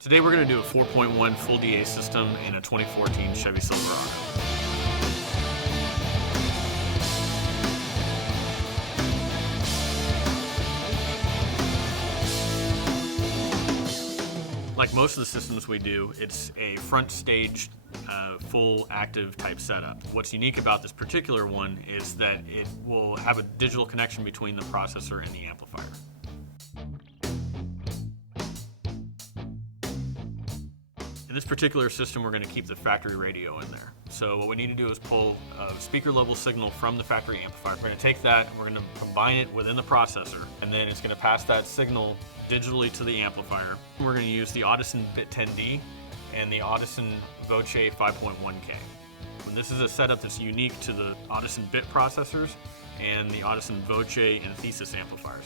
Today we're going to do a 4.1 full DA system in a 2014 Chevy Silverado. Like most of the systems we do, it's a front stage, full active type setup. What's unique about this particular one is that it will have a digital connection between the processor and the amplifier. In this particular system, we're going to keep the factory radio in there. So what we need to do is pull a speaker level signal from the factory amplifier. We're going to take that, we're going to combine it within the processor, and then it's going to pass that signal digitally to the amplifier. We're going to use the Audison Bit TenD and the Audison Voce AV5.1k. And this is a setup that's unique to the Audison Bit processors and the Audison Voce and Thesis amplifiers.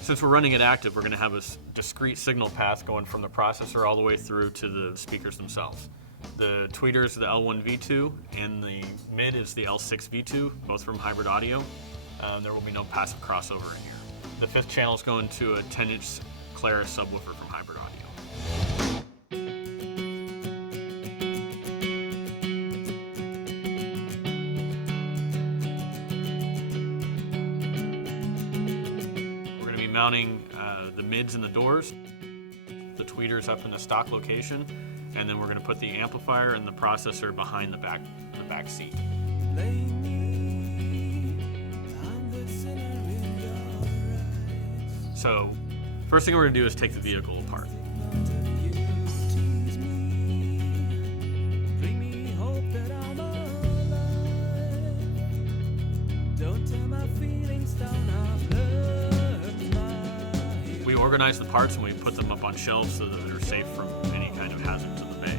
Since we're running it active, we're going to have a discrete signal path going from the processor all the way through to the speakers themselves. The tweeter is the L1V2 and the mid is the L6V2, both from Hybrid Audio. There will be no passive crossover in here. The fifth channel is going to a 10-inch Claris subwoofer from Hybrid Audio. Mounting the mids and the doors, the tweeters up in the stock location, and then we're going to put the amplifier and the processor behind the back seat. So, first thing we're going to do is take the vehicle apart. We organize the parts and we put them up on shelves so that they're safe from any kind of hazard to the bay.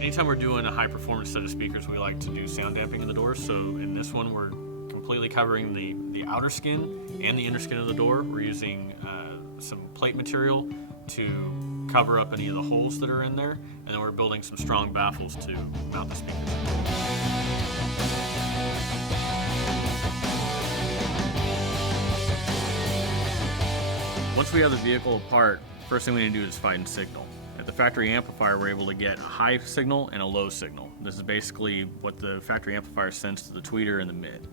Anytime we're doing a high performance set of speakers, we like to do sound damping in the doors. So in this one, we're completely covering the outer skin and the inner skin of the door. We're using some plate material to cover up any of the holes that are in there, and then we're building some strong baffles to mount the speakers. Once we have the vehicle apart, first thing we need to do is find signal. At the factory amplifier, we're able to get a high signal and a low signal. This is basically what the factory amplifier sends to the tweeter and the mid.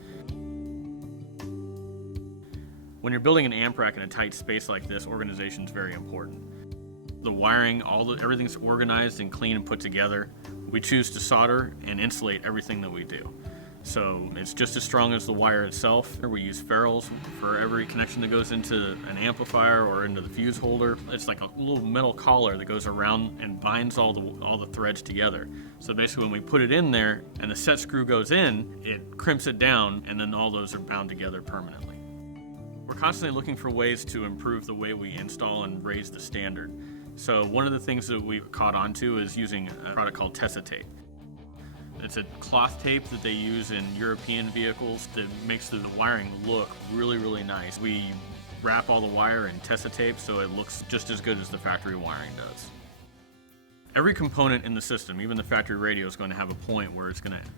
When you're building an amp rack in a tight space like this, organization is very important. The wiring, everything's organized and clean and put together. We choose to solder and insulate everything that we do. So it's just as strong as the wire itself. We use ferrules for every connection that goes into an amplifier or into the fuse holder. It's like a little metal collar that goes around and binds all the threads together. So basically when we put it in there and the set screw goes in, it crimps it down and then all those are bound together permanently. We're constantly looking for ways to improve the way we install and raise the standard. So one of the things that we've caught on to is using a product called Tessa tape. It's a cloth tape that they use in European vehicles that makes the wiring look really, really nice. We wrap all the wire in Tessa tape so it looks just as good as the factory wiring does. Every component in the system, even the factory radio, is going to have a point where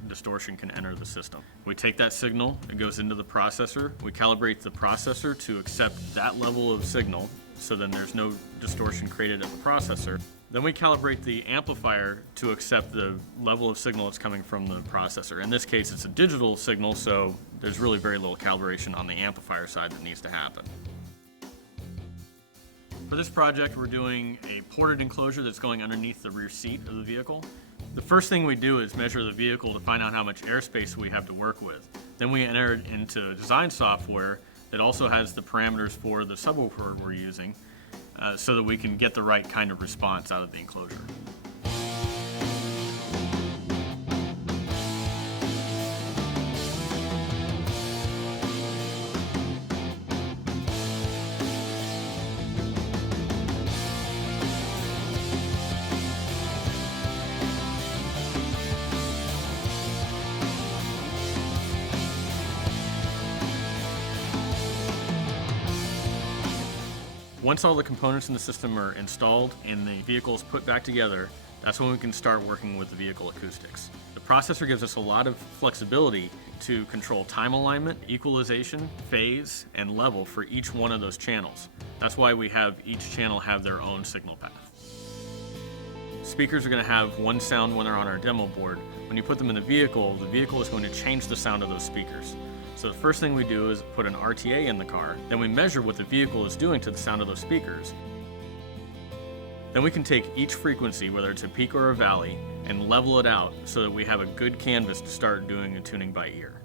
distortion can enter the system. We take that signal, it goes into the processor, we calibrate the processor to accept that level of signal, so then there's no distortion created at the processor. Then we calibrate the amplifier to accept the level of signal that's coming from the processor. In this case, it's a digital signal, so there's really very little calibration on the amplifier side that needs to happen. For this project, we're doing a ported enclosure that's going underneath the rear seat of the vehicle. The first thing we do is measure the vehicle to find out how much airspace we have to work with. Then we enter it into design software that also has the parameters for the subwoofer we're using so that we can get the right kind of response out of the enclosure. Once all the components in the system are installed and the vehicle is put back together, that's when we can start working with the vehicle acoustics. The processor gives us a lot of flexibility to control time alignment, equalization, phase, and level for each one of those channels. That's why we have each channel have their own signal path. Speakers are going to have one sound when they're on our demo board. When you put them in the vehicle is going to change the sound of those speakers. So the first thing we do is put an RTA in the car, then we measure what the vehicle is doing to the sound of those speakers. Then we can take each frequency, whether it's a peak or a valley, and level it out so that we have a good canvas to start doing a tuning by ear.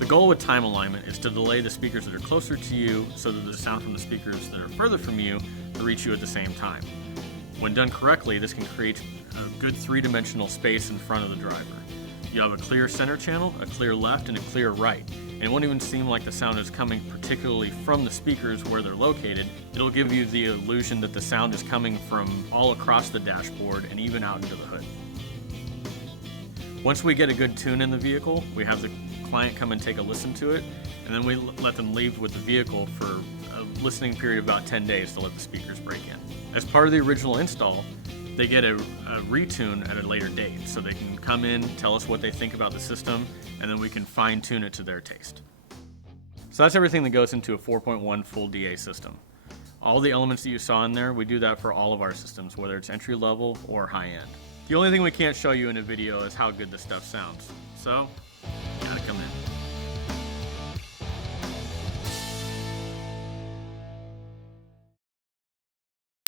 The goal with time alignment is to delay the speakers that are closer to you so that the sound from the speakers that are further from you to reach you at the same time. When done correctly, this can create a good three-dimensional space in front of the driver. You have a clear center channel, a clear left, and a clear right. And it won't even seem like the sound is coming particularly from the speakers where they're located. It'll give you the illusion that the sound is coming from all across the dashboard and even out into the hood. Once we get a good tune in the vehicle, we have the client come and take a listen to it, and then we let them leave with the vehicle for a listening period of about 10 days to let the speakers break in. As part of the original install, they get a retune at a later date, so they can come in, tell us what they think about the system, and then we can fine-tune it to their taste. So that's everything that goes into a 4.1 full DA system. All the elements that you saw in there, we do that for all of our systems, whether it's entry-level or high-end. The only thing we can't show you in a video is how good this stuff sounds. So